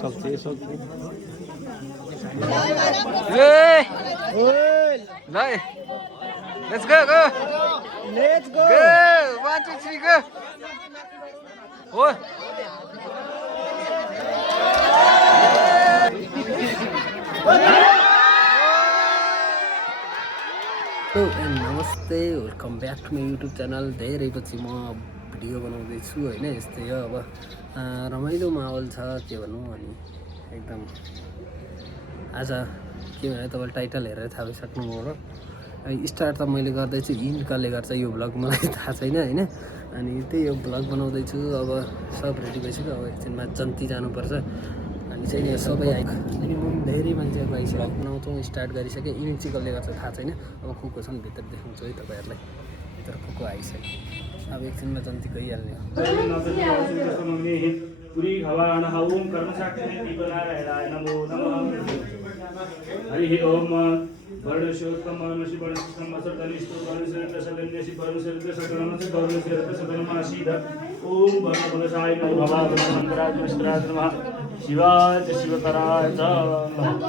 Let's go. Let's go. Go. 1, 2, 3, go. Oh. Hello and namaste. Welcome back to my YouTube channel. धेरै पछि म video बनाउँदै छु हैन यस्तै हो अब रमाइलो माहौल छ के भन्नु अनि एकदम आज के भने तपाईले टाइटल हेरेर थाहा पाइसक्नु भयो स्टार्ट त मैले गर्दै छु इन्डकाले गर्छ यो भ्लग मलाई थाहा छैन हैन अनि त्यही यो भ्लग बनाउँदै छु अब सब रेडी भइसक्यो अब एकछिनमा जन्ती जानुपर्छ अनि चाहिँ यो सबै आइक मिनिमम धेरै मान्छेहरु आइसक्यो बनाउँछौँ स्टार्ट गरिसके इन्चिकलले गर्छ थाहा छैन अब कुको छन् भित्र देखाउँछु है तपाईहरुलाई भित्र कुको आइसक्यो अब एकछिनमा जन्ती गइहाल्ने हो पुरी हवान हवं कर्मसाक्षिणे दीपनारायणाय नमो नमः हरि ओम वर्णशोत्तम मनसि वर्णशोत्तम असर्तनिष्ठो वर्णशरत सदन्यसि वर्णशरत सदनमसि वर्णशरत सदनमासीद ओम वर्णभवसाय नमो भवाय मंत्राज मिश्राज नमः शिवाय शिवतराय च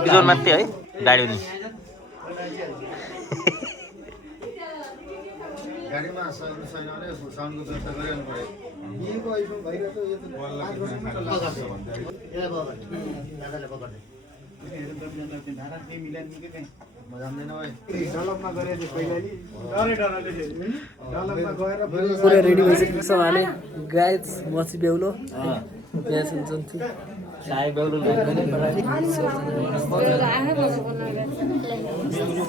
किजोर मात्रै है गाडी नि गाडीमा साउन्ड छैन भने साउन्डको व्यवस्था गरिरहनु पर्यो यहीको आइफोन भइरहेको यो त 5 वर्षमा चल्छ ए बाबा दादाले पकड्दै धारा त्यही मिलान निकै कहीं मजा आउँदैन भाइ डलपमा गरे नि पहिला नि डरले डलपमा गएर पुरै रेडी भइसकेको छ भने गाइस मसी बेउलो यहाँ सुन्छन्छु साइ बेउलो लाग्दैन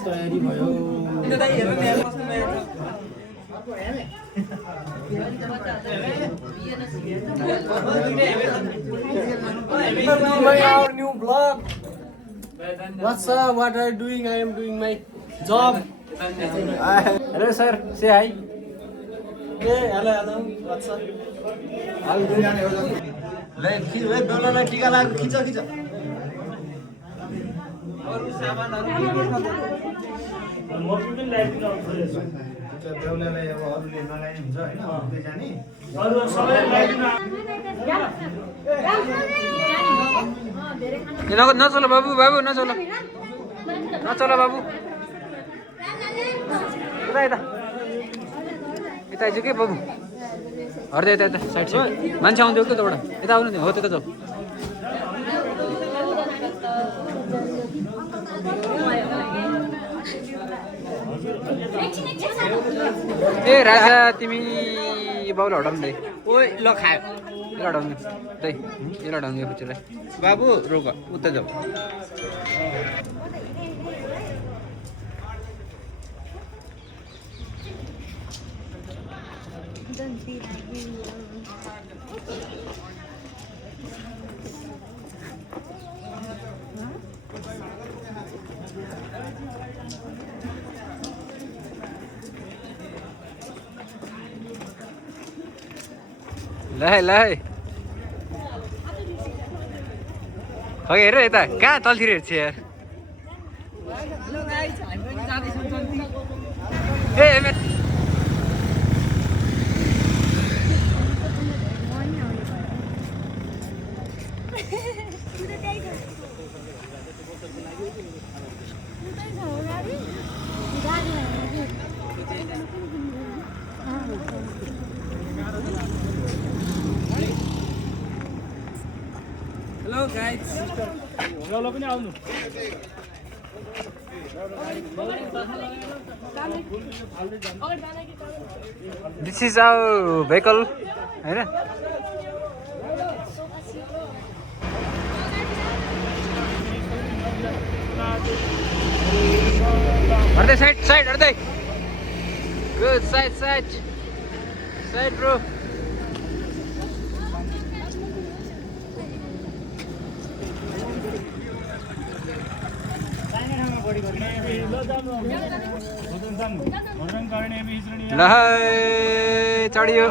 तयारी भयो our new vlog. What's up? What are you doing? I am doing my job. Hello sir, say hi. Hey, hello. What's up? How you doing? ले बेउलालाई टीका लाग्यो खिच अरु सामानहरु मोटिभेसन लाइफमा आउँछ बेउलालाई अब अरूले नलाइ हुन्छ हैन उतै जाने अरु सबै लाइफमा नचल बाबु नचल बाबु यता आइज के बाबु हर्दै यता साइड मान्छे आउँथ्यो कि तबाट यता आउनु नि हो त्यता जाऊ ए राजा तिमी बाबुलाई हटाउनु ओइ ल खायो हटाउनु त्यही हटाउनु यो पिक्चरलाई बाबु रोक उता जाऊ ल खै हेर यता कहाँ तलतिर हेर्छ यार ए Hello guys. ल पनि आउनु This is our vehicle, हैन हट्दै साइड हट्दै गुड साइड ब्रो ल चढियो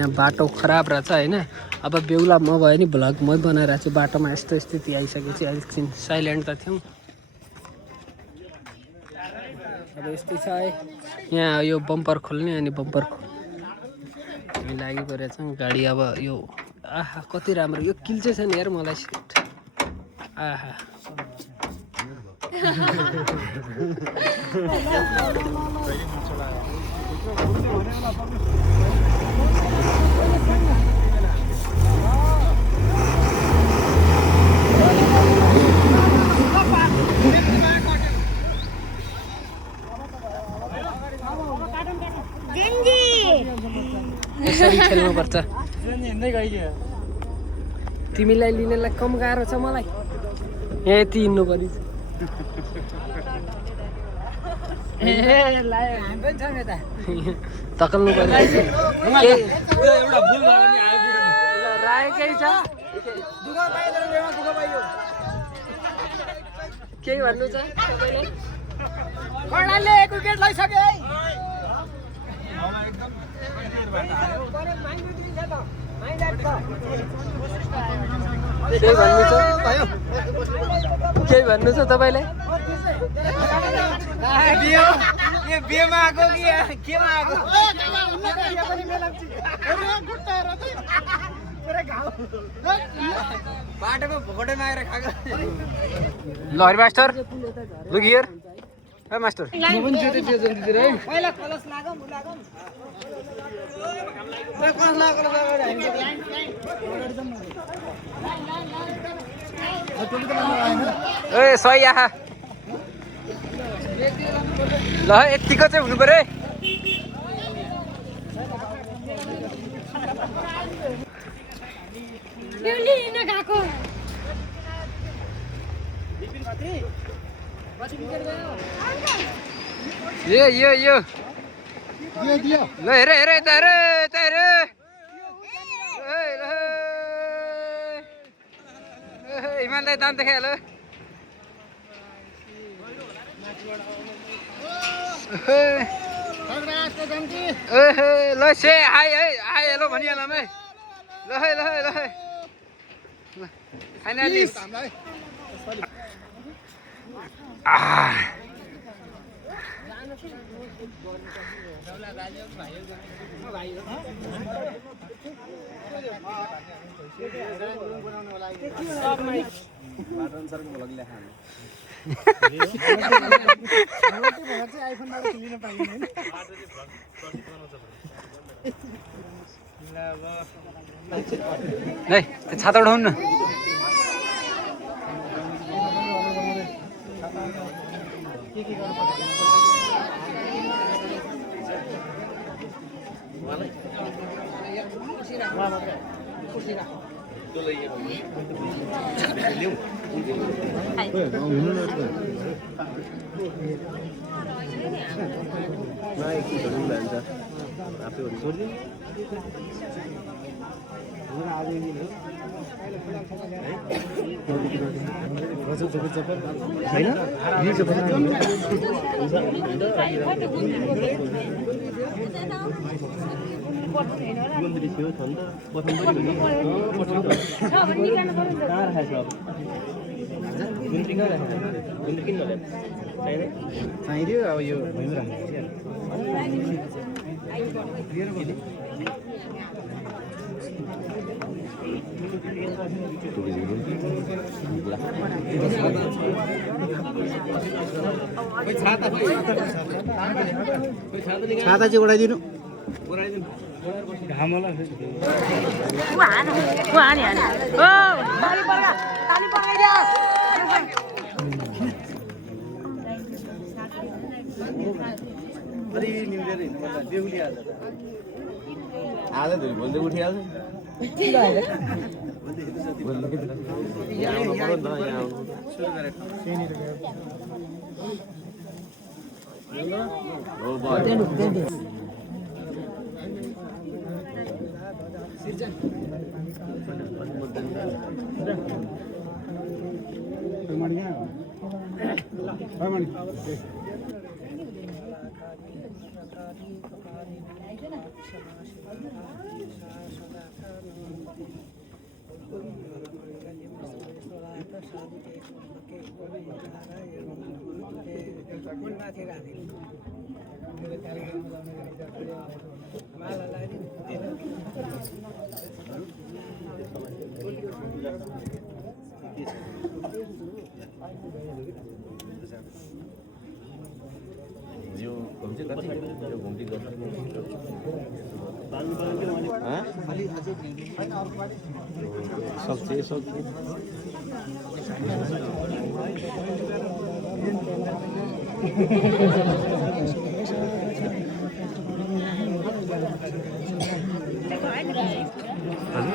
यहाँ बाटो खराब रहेछ होइन। अब बेहुला म भयो नि भ्लग मै बनाइरहेको छु। बाटोमा यस्तो स्थिति आइसकेपछि एकछिन साइलेन्ट त थियौँ। अब यस्तै छ है यहाँ यो बम्पर खोल्ने अनि बम्पर हामी लागि परेछ गाडी। अब यो आहा कति राम्रो यो किल्चे छ नि यार मलाई सिट। आहा यसरी खेल्नुपर्छ। तिमीलाई लिनलाई कम गाह्रो छ मलाई यहाँ यति हिँड्नु पर्यो। तकल्नु पर्यो राखेकै छ। केही भन्नु छ कर्णालले विकेट लगाइसक्यो है। केही भन्नु छ तपाईँलाई? ल हरि मास्टर लुक हियर है मास्टर। ए सही आहा ल यतिको चाहिँ हुनु पर्यो। यो ल हेर हेर यता हेर यता हेर। हिमालय दाम देखाइहाल्यो। ल से हाई है हाई हेलो भनिहालौँ है। ल है ल है ल है फाइनली नहीं छाता उठाउनु न। चाहियो अब यो छाता चाहिँ उडाइदिनु। आज धुरी बोल्दै उठिहाल्छ। यो घुम चाहिँ कति यो घुम चाहिँ गर्छ सक्छ सक्छ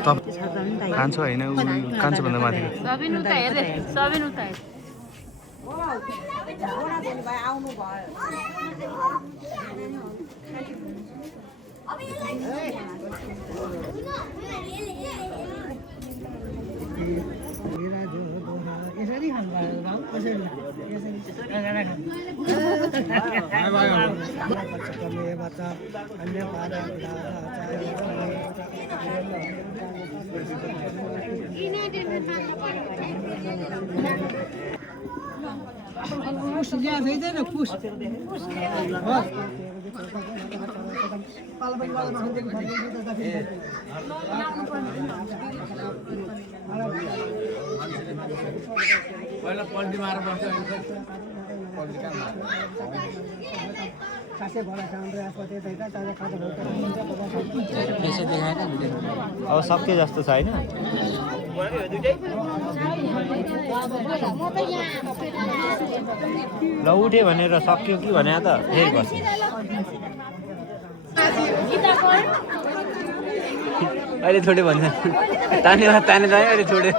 कान्छो होइन कान्छो भन्दा माथि सबिन उता हेरे सबिन उता हेरे पहिला पल्टी मार बस्छ अब सके जस्तो छ होइन ल उठ्यो भनेर सक्यो कि भने त फेरि बस्छ अहिले छोडे भन्छ ताने ताने जाने अहिले छोडे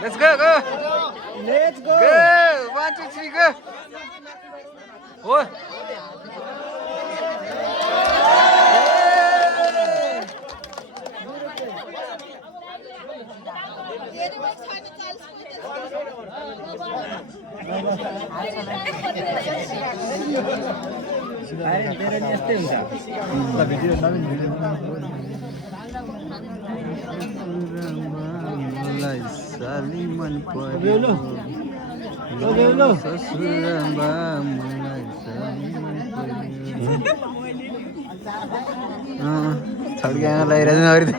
Let's go, go. Let's go. Go. 1, 2, 3, go. Oh. साली मन पर्यो ससुराबा मलाई साली मन पर्यो छड्क्यामा लगाइरहेछ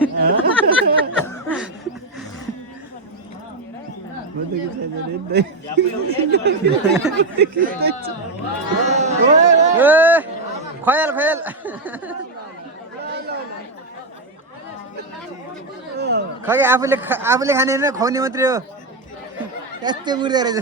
खयाल खयाल खै आफूले खाने होइन खुवाउने मात्रै हो यस्तै बुढ्दो रहेछ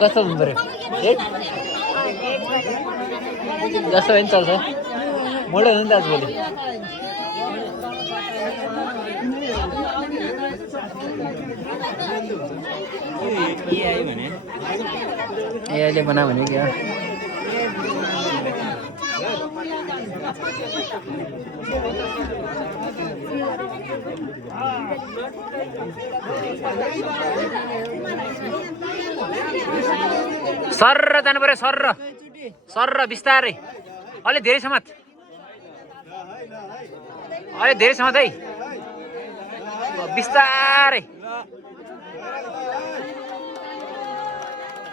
कस्तो हुनु पर्यो जस्तो पनि चल्छ मोडल हो नि त आजभोलि अहिले बना भने क्या सर्र जानु पर्यो सर्र सर र बिस्तारै अलि धेरै समात अलि धेरै समात है बिस्तारै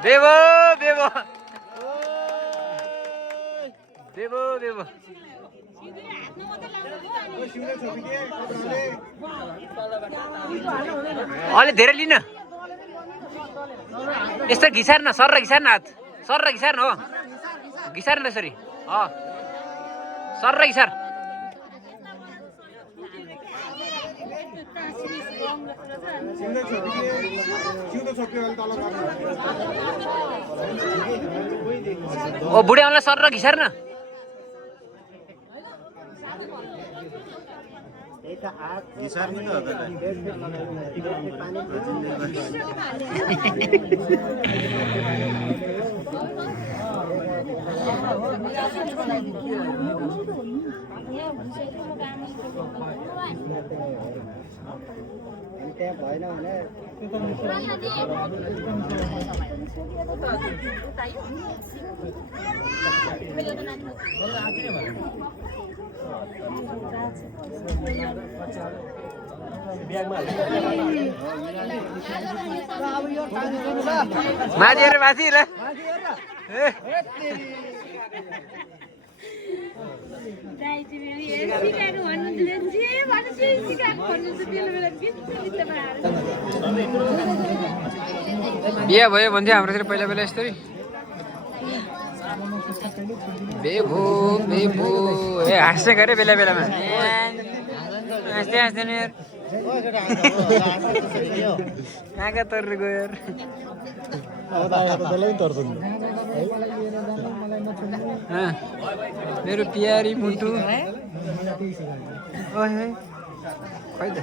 देवो देवो देवो देवो अलि धेरै लिन यस्तो घिसार न सर र घिसार न हात सर र घिसार न हो घिसार न त्यसरी सर र घिसार ओ बुढे आउनलाई सर र घिसार न त्यहाँ भएन भने माथि हेर माथि ल बिहा भयो भन्थ्यो हाम्रो पहिला पहिला यस्तै बेभो बेभो ए हाँस्ने गरे बेला बेलामा हाँस्दै हाँस्दैन यार आँखा तर्नु गयो मेरो प्यारी मुन्टु खै त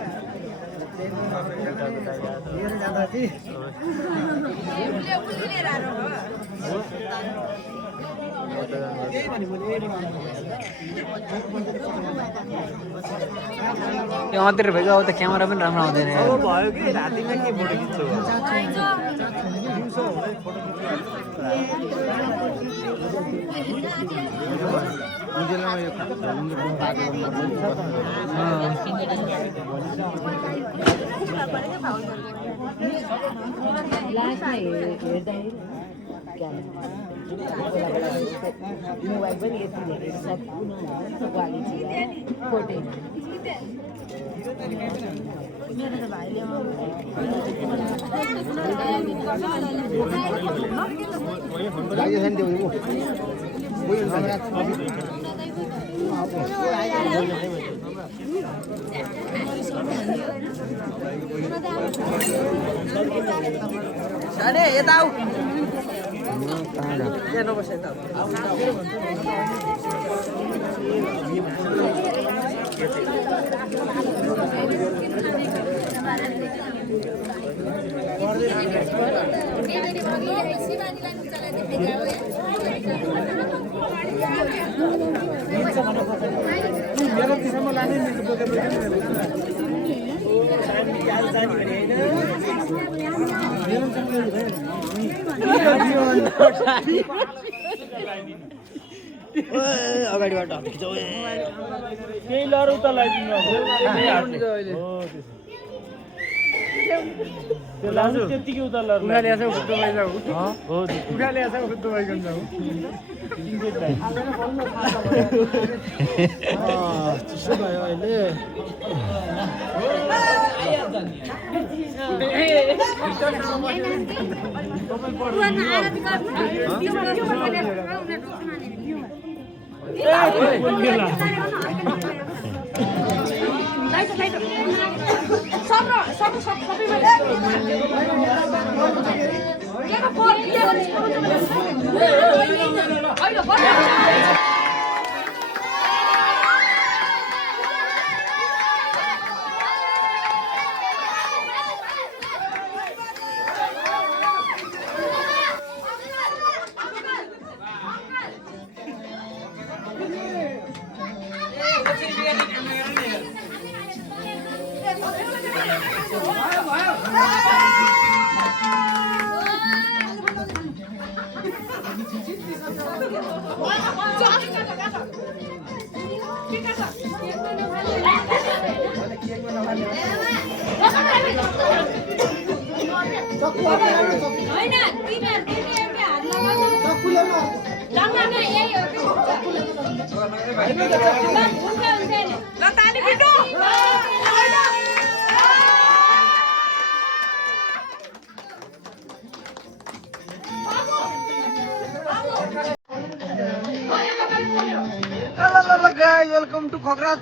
त्यो मात्रै भइगयो अब त क्यामेरा पनि राम्रो आउँदैन भयो कि रातिमा के फोटो खिच्छु मोबाइल पनि यति धेरै सब क्वालिटी फोटो मेरो त भाइले यता आऊ अगाडिबाट खिचौ केही लर उता लगाइदिनु त्यो लानु त्यतिकै उता लर उनीहरूले यसो उठ्दो भइजाऊ हो उनीहरूले यसो उठ्दो भइकन जाऊ चिसो भयो अहिले वेलकम टु खगरा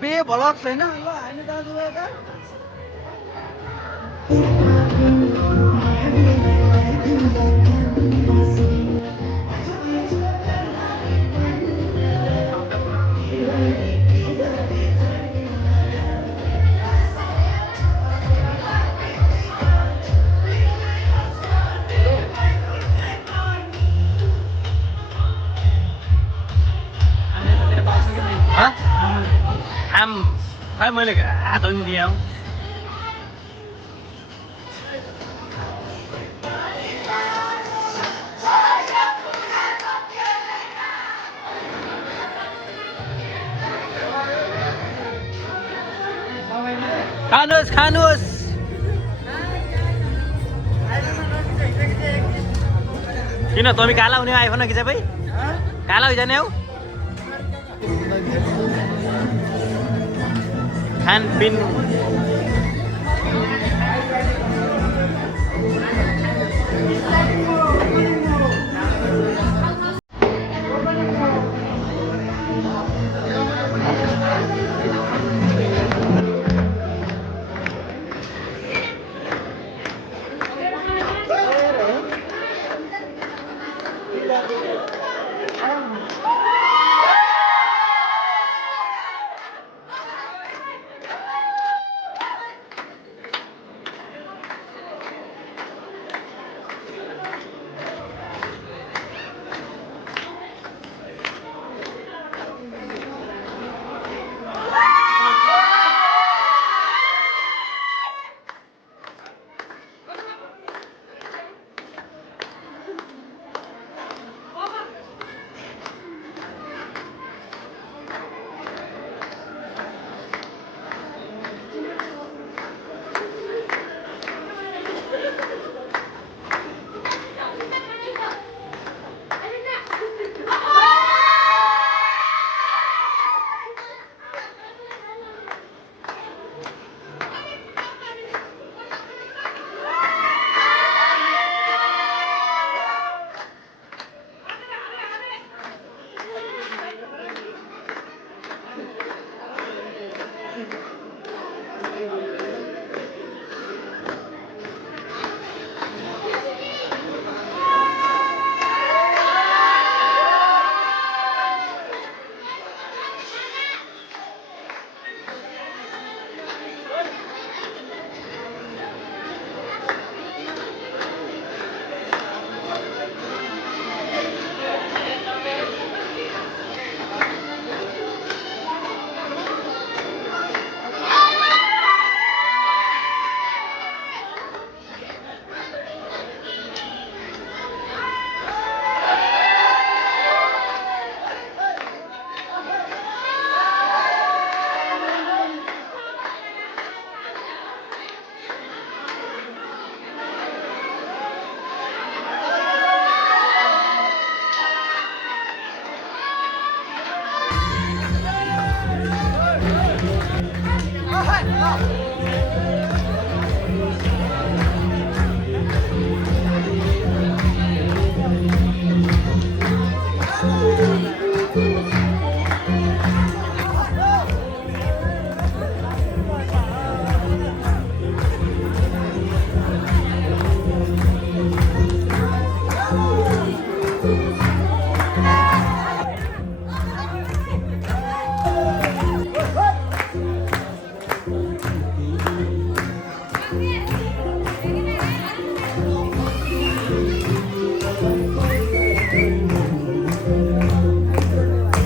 बे भ्लग्स होइन ल हामी दाजुभाइ त आम खै मैले हात दिएँ खानुहोस् खानुहोस् किन तमी काला हुने आइफोन कि चाहिँ भाइ काला होइजाने हौ खानपिन